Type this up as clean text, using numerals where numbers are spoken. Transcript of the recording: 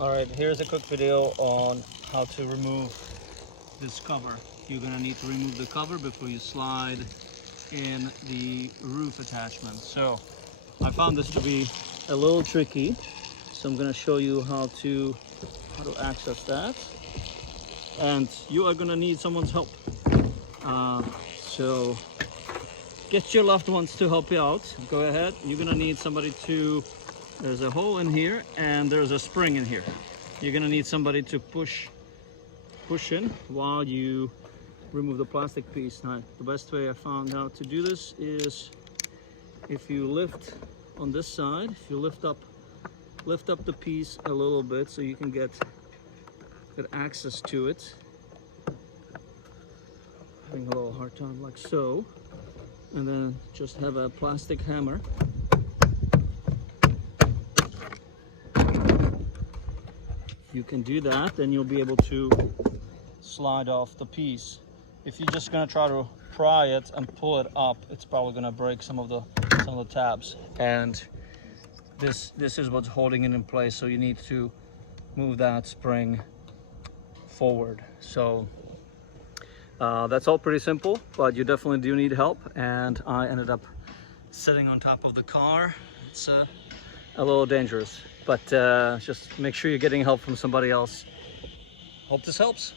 Alright, here's a quick video on how to remove this cover. You're gonna need to remove the cover before you slide in the roof attachment. So I found this to be a little tricky, so I'm gonna show you how to access that, and you are gonna need someone's help. So get your loved ones to help you out. Go ahead. You're gonna need somebody to, there's a hole in here and there's a spring in here. You're gonna need somebody to push in while you remove the plastic piece. Now, the best way I found out to do this is if you lift on this side, if you lift up the piece a little bit so you can get access to it. Having a little hard time like so, and then just have a plastic hammer. You can do that, then you'll be able to slide off the piece. If you're just gonna try to pry it and pull it up, it's probably gonna break some of the tabs. And this is what's holding it in place. So you need to move that spring forward. So that's all pretty simple, but you definitely do need help. And I ended up sitting on top of the car. It's a little dangerous, but just make sure you're getting help from somebody else. Hope this helps.